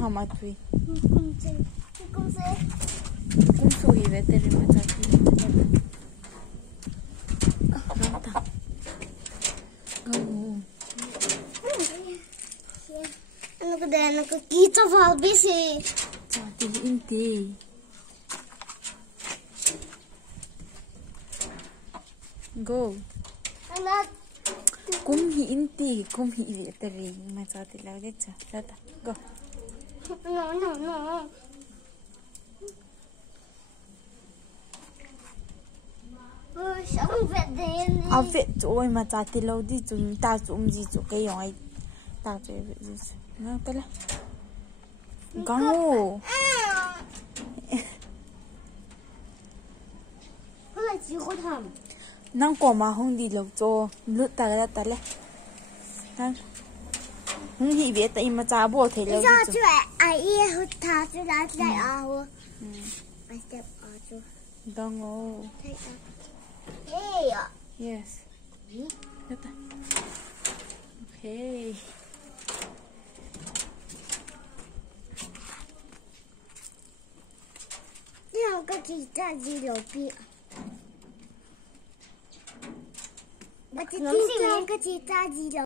hama tui. Kum se. Kum su hi ve teri ma chati. Ranta. Go. Ano ko kita valbi si. Chati inti. Go. Anak. Kum hi inti, kum hi ve teri ma chati la de cha. Tata. Go. No. A vết chỗ mà chả thì lâu đi chúng ta chúng gì chỗ cái giống ấy ta chơi vậy gì nó cái là gấu năng có mà không đi lâu cho lướt ta là năng không hiểu biết tại mà chả bỏ thể lâu đi chỗ gấu yes 됐다 오케이 cái gì ra gì đâu bị cái gì ra gì đâu